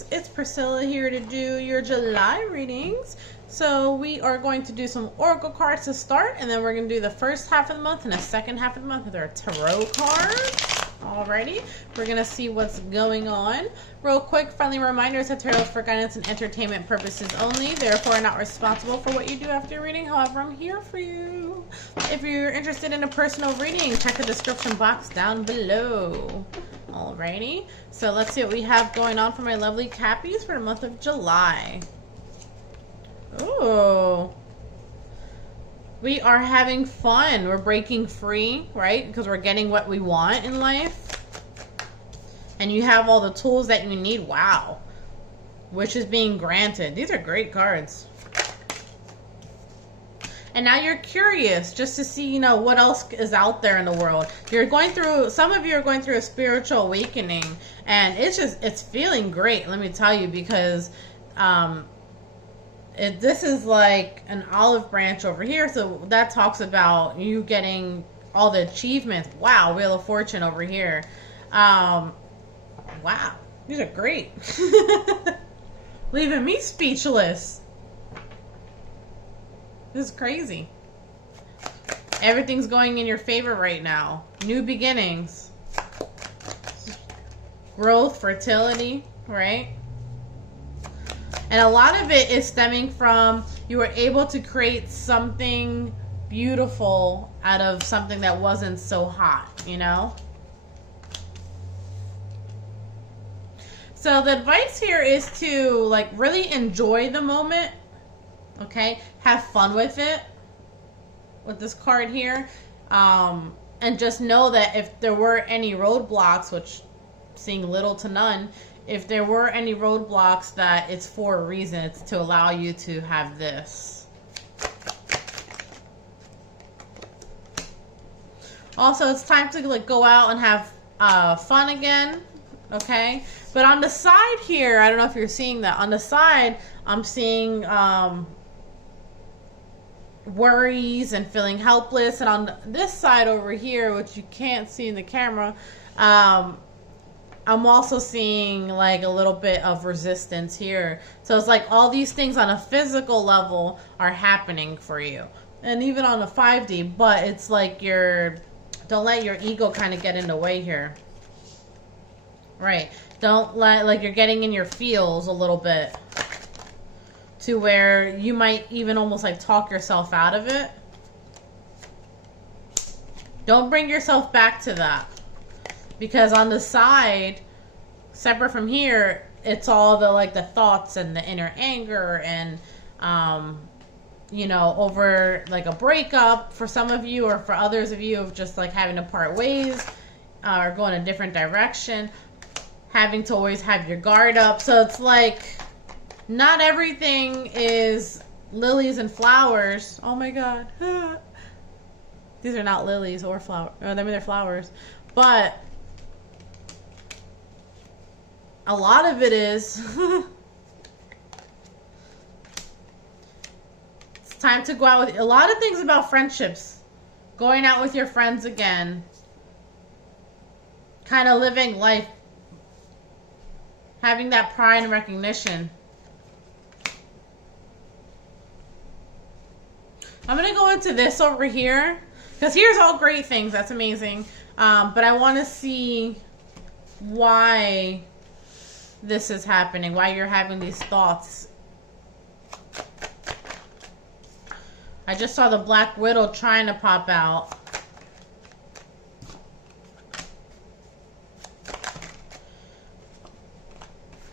Pisces, it's Priscilla here to do your July readings. So we are going to do some oracle cards to start, and then we're going to do the first half of the month and the second half of the month with our tarot cards. Alrighty, we're going to see what's going on. Real quick, friendly reminders that tarot is for guidance and entertainment purposes only. Therefore, not responsible for what you do after your reading. However, I'm here for you. If you're interested in a personal reading, check the description box down below. Alrighty, so let's see what we have going on for my lovely Cappies for the month of July. Ooh. We are having fun. We're breaking free, right? Because we're getting what we want in life. And you have all the tools that you need. Wow. Wish is being granted. These are great cards. And now you're curious just to see, you know, what else is out there in the world. You're going through, some of you are going through a spiritual awakening. And it's feeling great, let me tell you, because this is like an olive branch over here. So that talks about you getting all the achievements. Wow, Wheel of Fortune over here. Wow, these are great. Leaving me speechless. This is crazy. Everything's going in your favor right now. New beginnings. Growth, fertility, right? And a lot of it is stemming from you were able to create something beautiful out of something that wasn't so hot, you know? So the advice here is to like really enjoy the moment. Okay, have fun with it, with this card here, and just know that if there were any roadblocks, which seeing little to none, if there were any roadblocks, that it's for a reason. It's to allow you to have this. Also, it's time to like go out and have fun again. Okay, but on the side here, I don't know if you're seeing that. On the side, I'm seeing worries and feeling helpless, and on this side over here, which you can't see in the camera, I'm also seeing like a little bit of resistance here. So it's like all these things on a physical level are happening for you, and even on a 5D, but it's like don't let your ego kind of get in the way here, right? Don't let, like, you're getting in your feels a little bit, to where you might even almost like talk yourself out of it. Don't bring yourself back to that. Because on the side, separate from here, it's all the like the thoughts and the inner anger and you know, over like a breakup for some of you, or for others of you of just like having to part ways or go in a different direction, having to always have your guard up. So it's like not everything is lilies and flowers. Oh my God. These are not lilies or flowers. I mean, they're flowers. But a lot of it is it's time to go out with a lot of things about friendships. Going out with your friends again. Kind of living life. Having that pride and recognition. I'm going to go into this over here, because here's all great things. That's amazing. But I want to see why this is happening, why you're having these thoughts. I just saw the Black Widow trying to pop out.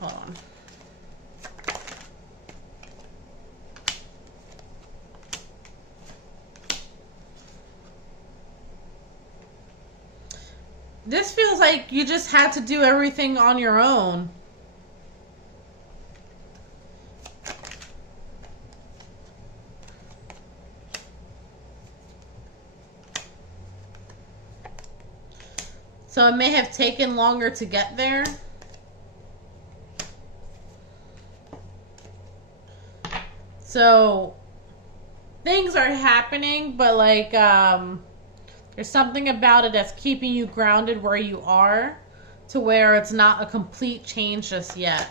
Hold on. This feels like you just had to do everything on your own. So it may have taken longer to get there. So things are happening, but like there's something about it that's keeping you grounded where you are, to where it's not a complete change just yet.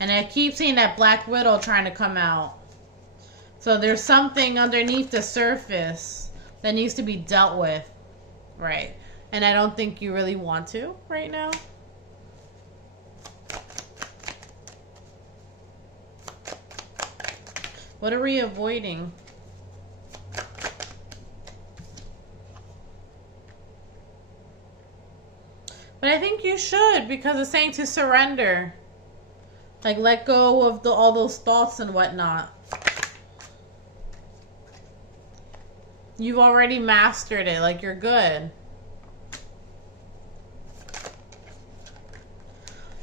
And I keep seeing that Black Widow trying to come out. So there's something underneath the surface that needs to be dealt with. Right. And I don't think you really want to right now. What are we avoiding? But I think you should, because it's saying to surrender. Like, let go of all those thoughts and whatnot. You've already mastered it. Like, you're good.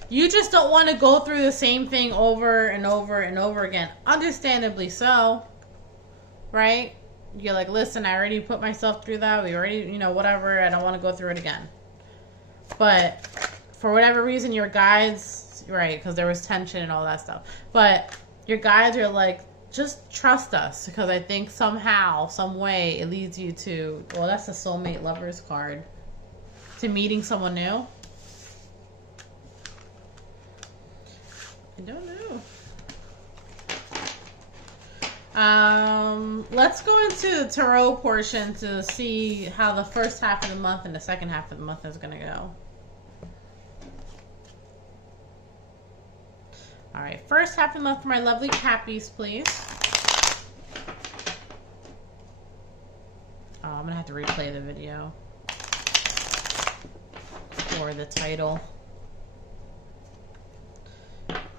You just don't want to go through the same thing over and over and over again. Understandably so. Right? You're like, listen, I already put myself through that. We already, you know, whatever. I don't want to go through it again. But for whatever reason, your guides, right, because there was tension and all that stuff. But your guides are like, just trust us. Because I think somehow, some way, it leads you to, well, that's the soulmate lovers card. To meeting someone new. I don't know. Let's go into the tarot portion to see how the first half of the month and the second half of the month is going to go. All right, first half of the month for my lovely Cappies, please. Oh, I'm going to have to replay the video for the title.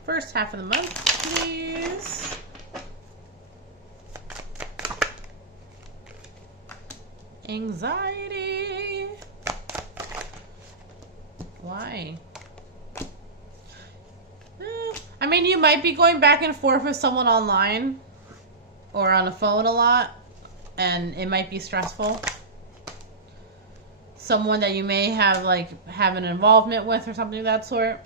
First half of the month, please. Anxiety. Why? I mean, you might be going back and forth with someone online or on the phone a lot, and it might be stressful. Someone that you may have, like, have an involvement with or something of that sort.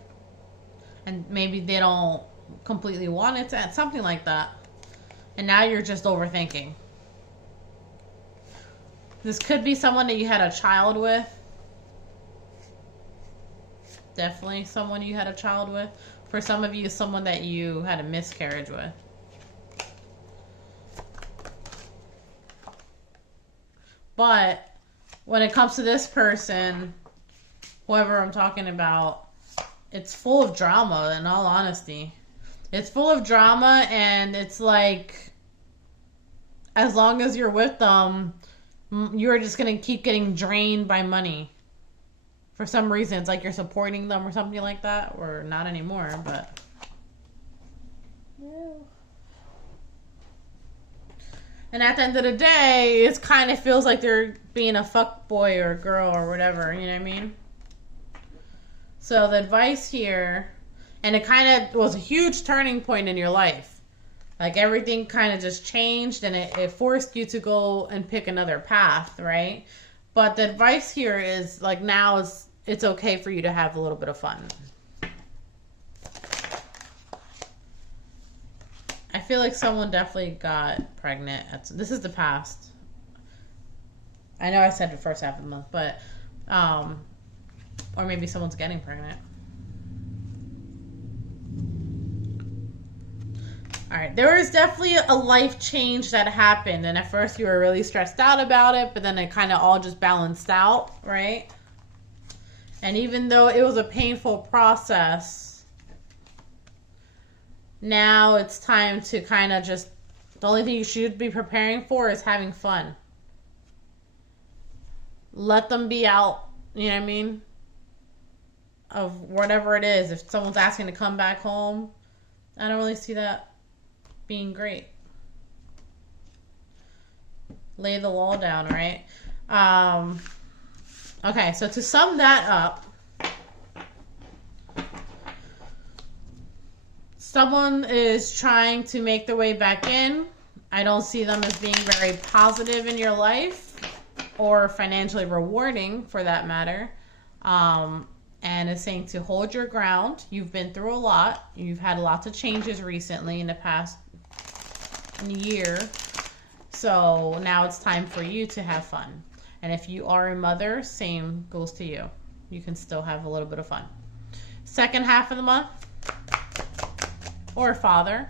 And maybe they don't completely want it to, something like that. And now you're just overthinking. This could be someone that you had a child with. Definitely someone you had a child with. For some of you, someone that you had a miscarriage with. But when it comes to this person, whoever I'm talking about, it's full of drama, in all honesty. It's full of drama, and it's like, as long as you're with them, you're just going to keep getting drained by money. For some reason, it's like you're supporting them or something like that. Or not anymore, but... Yeah. And at the end of the day, it kind of feels like they're being a fuck boy or girl or whatever, you know what I mean? So the advice here, and it kind of was a huge turning point in your life. Like everything kind of just changed, and it forced you to go and pick another path, right? But the advice here is like, now it's okay for you to have a little bit of fun. I feel like someone definitely got pregnant. This is the past. I know I said the first half of the month, but or maybe someone's getting pregnant. All right, there was definitely a life change that happened, and at first you were really stressed out about it, but then it kind of all just balanced out, right? And even though it was a painful process, now it's time to kind of just, the only thing you should be preparing for is having fun. Let them be out, you know what I mean? Of whatever it is. If someone's asking to come back home, I don't really see that being great. Lay the law down, right? Okay, so to sum that up, someone is trying to make their way back in. I don't see them as being very positive in your life or financially rewarding for that matter. And it's saying to hold your ground. You've been through a lot. You've had lots of changes recently in the past year. So now it's time for you to have fun. And if you are a mother, same goes to you. You can still have a little bit of fun. Second half of the month. or father.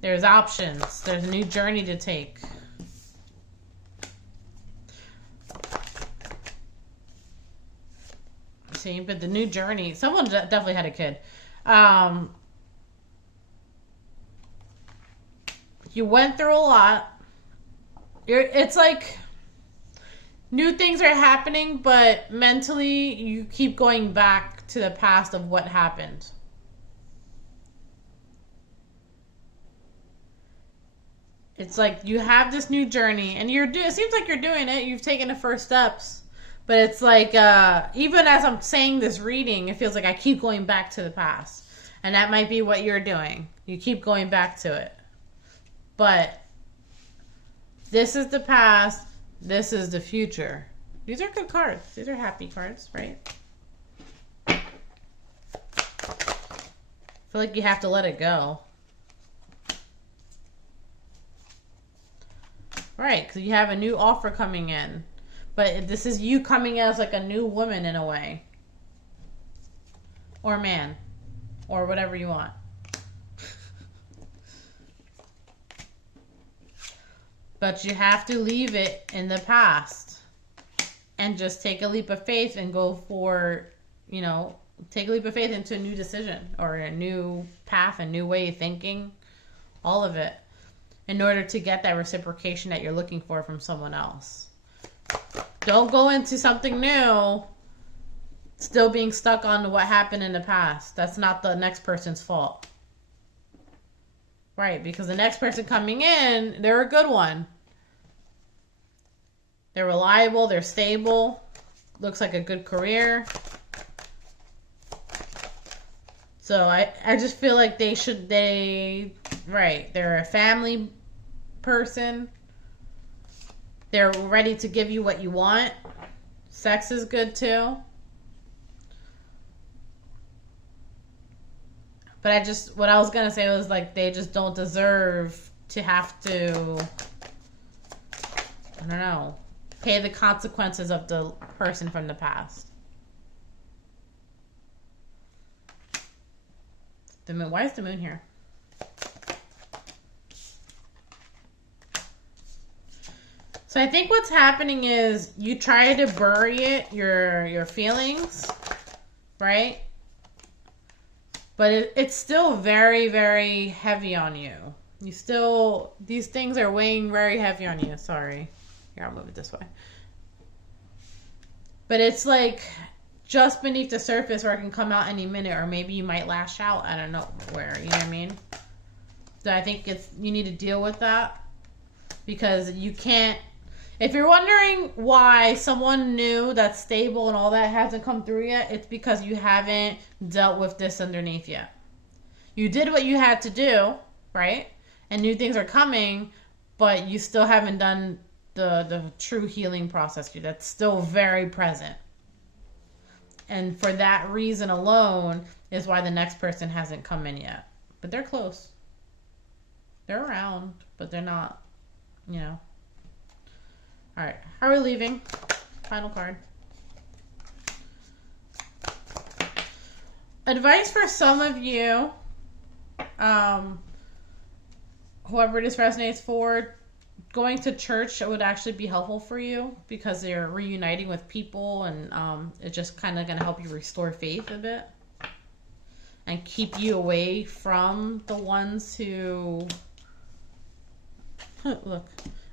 There's options. There's a new journey to take. See, but the new journey, someone definitely had a kid. You went through a lot. It's like new things are happening, but mentally you keep going back to the past of what happened. It's like you have this new journey, and it seems like you're doing it. You've taken the first steps. But it's like, even as I'm saying this reading, it feels like I keep going back to the past. And that might be what you're doing. You keep going back to it. But this is the past. This is the future. These are good cards. These are happy cards, right? I feel like you have to let it go. Right, because you have a new offer coming in. But this is you coming as like a new woman in a way. Or man. Or whatever you want. But you have to leave it in the past. And just take a leap of faith and go for, take a leap of faith into a new decision. Or a new path, a new way of thinking. All of it. In order to get that reciprocation that you're looking for from someone else. Don't go into something new still being stuck on what happened in the past. That's not the next person's fault. Right, because the next person coming in, they're a good one. They're reliable, they're stable. Looks like a good career. So I just feel like they're a family person. They're ready to give you what you want. Sex is good too. But what I was going to say was like, they just don't deserve to have to, I don't know, pay the consequences of the person from the past. The moon, why is the moon here? So I think what's happening is you try to bury it, your feelings, right? But it's still very, very heavy on you. These things are weighing very heavy on you. Sorry. Here, I'll move it this way. But it's like just beneath the surface where it can come out any minute, or maybe you might lash out. I don't know where, you know what I mean? So I think you need to deal with that because you can't. If you're wondering why someone new that's stable and all that hasn't come through yet, it's because you haven't dealt with this underneath yet. You did what you had to do, right? And new things are coming, but you still haven't done the true healing process. That's still very present. And for that reason alone is why the next person hasn't come in yet. But they're close. They're around, but they're not, All right, how are we leaving? Final card. Advice for some of you, whoever this resonates for, going to church would actually be helpful for you because they're reuniting with people and it's just kind of going to help you restore faith a bit and keep you away from the ones who... Look.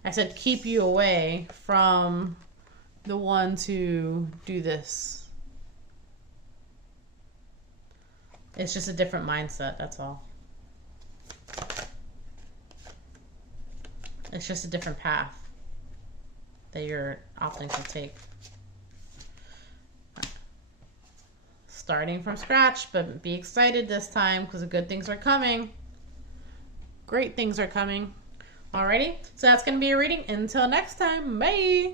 I said keep you away from the ones who do this. It's just a different mindset, that's all. It's just a different path that you're opting to take. Starting from scratch, but be excited this time because the good things are coming. Great things are coming. Alrighty, so that's going to be a reading. Until next time, bye!